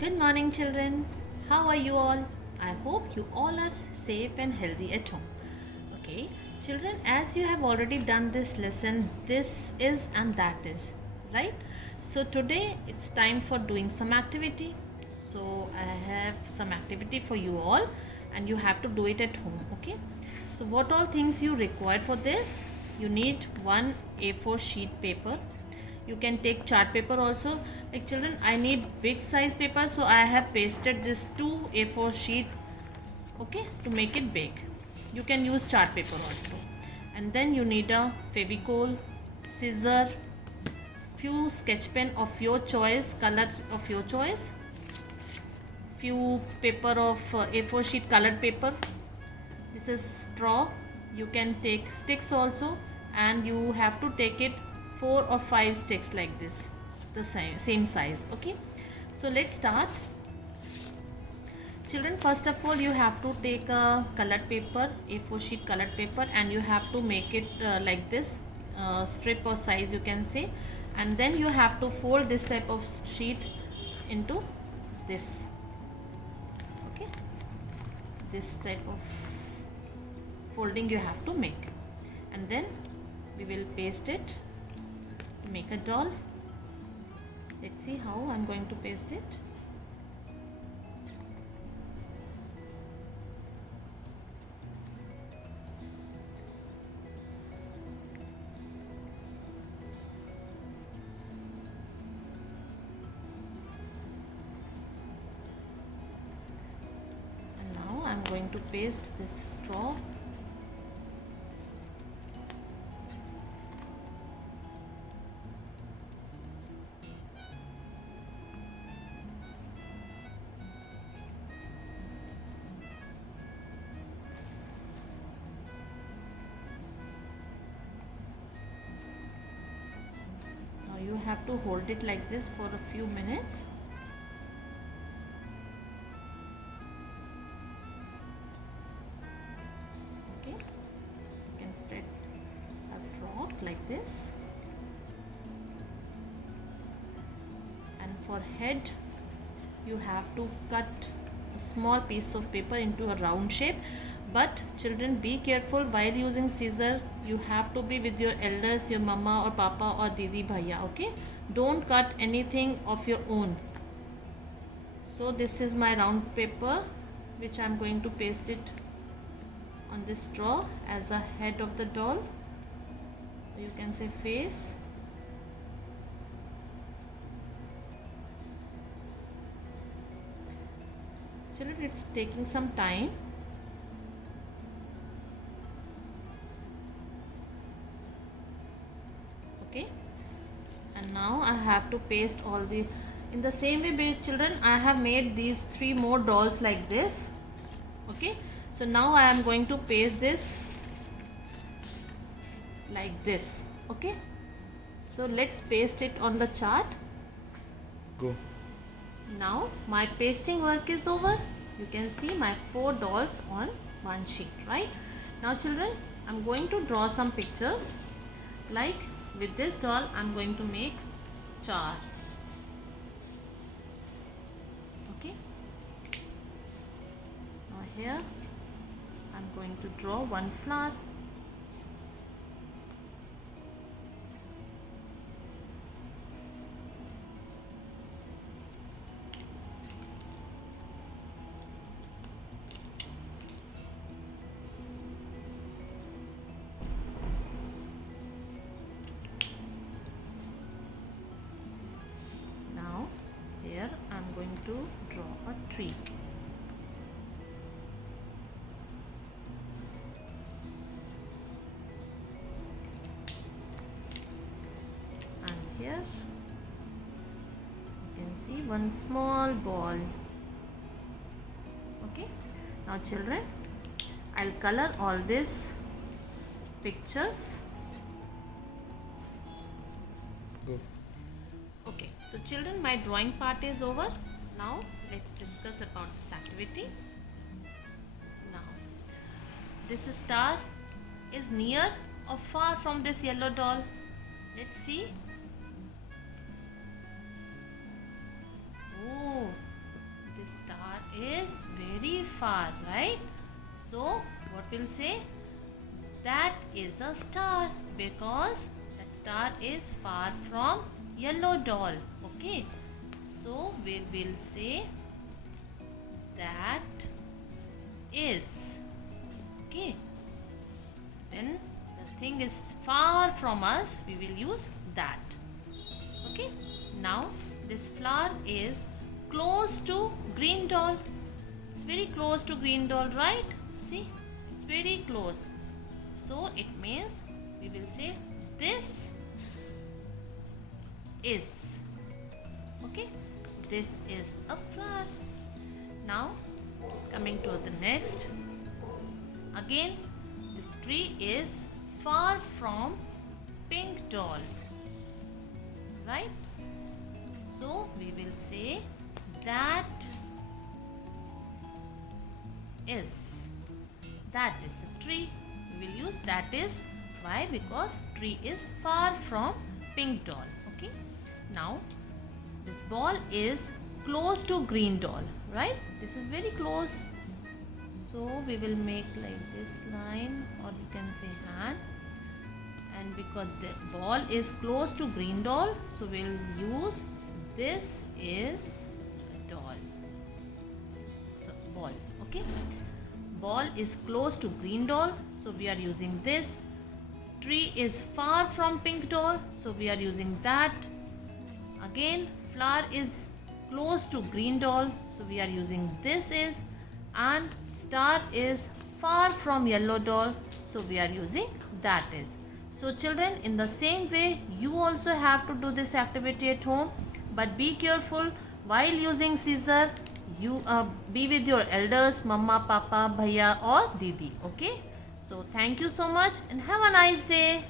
Good morning, children. How are you all? I hope you all are safe and healthy at home. Okay, children, as you have already done this lesson, this is and that is, right? So, today it's time for doing some activity. So, I have some activity for you all, and you have to do it at home. Okay, so what all things you require for this? You need one A4 sheet paper. You can take chart paper also. Like children, I need big size paper, so I have pasted this 2 A4 sheet, okay, to make it big. You can use chart paper also. And then you need a Fevicol, scissor, few sketch pen of your choice, color of your choice, few paper of A4 sheet colored paper. This is straw. You can take sticks also, and you have to take it 4 or 5 sticks like this, the same size. Okay, so let's start. Children, first of all you have to take a colored paper, A4 sheet colored paper, and you have to make it like this, strip or size you can say, and then you have to fold this type of sheet into this. Okay, this type of folding you have to make, and then we will paste it to make a doll. Let's see how I'm going to paste it. And now I'm going to paste this straw. You have to hold it like this for a few minutes. Okay, you can spread a frock like this, and for head you have to cut a small piece of paper into a round shape. But children, be careful while using scissor. You have to be with your elders, your mama or papa or didi bhaiya. Okay, don't cut anything of your own. So this is my round paper which I am going to paste it on this straw as a head of the doll. You can say face. Children, it's taking some time. Okay, and now I have to paste all the in the same way. Children, I have made these 3 more dolls like this. Okay, so now I am going to paste this like this. Okay, so let's paste it on the chart. Go. Now my pasting work is over. You can see my 4 dolls on one sheet, right? Now children, I'm going to draw some pictures. Like with this doll, I'm going to make star. Okay, now here I'm going to draw one flower. Here I'm going to draw a tree. And here you can see one small ball. Okay, now children, I'll color all these pictures. Go. Okay, so children, my drawing part is over. Now let's discuss about this activity. Now, this star is near or far from this yellow doll? Let's see. Oh, far, right? So what we'll say? That is a star because that star is far from yellow doll. Okay, so we will say that is. Okay, when the thing is far from us, we will use that. Okay, now this flower is close to green doll. It's very close to green doll, right? See, it's very close. So it means we will say this is. Okay, this is a flower. Now coming to the next. Again, this tree is far from pink doll, right? So we will say that is. That is a tree. We will use that is. Why? Because tree is far from pink doll. Okay. Now this ball is close to green doll, right? This is very close. So we will make like this line, or you can say hand. And because the ball is close to green doll, so we'll use this is a doll. So ball. Okay. Ball is close to green doll, so we are using this. Tree is far from pink doll, so we are using that. Again, flower is close to green doll, so we are using this is. And star is far from yellow doll, so we are using that is. So children, in the same way, you also have to do this activity at home, but be careful while using scissor. You be with your elders, mama, papa, bhaiya or didi. Okay, so thank you so much and have a nice day.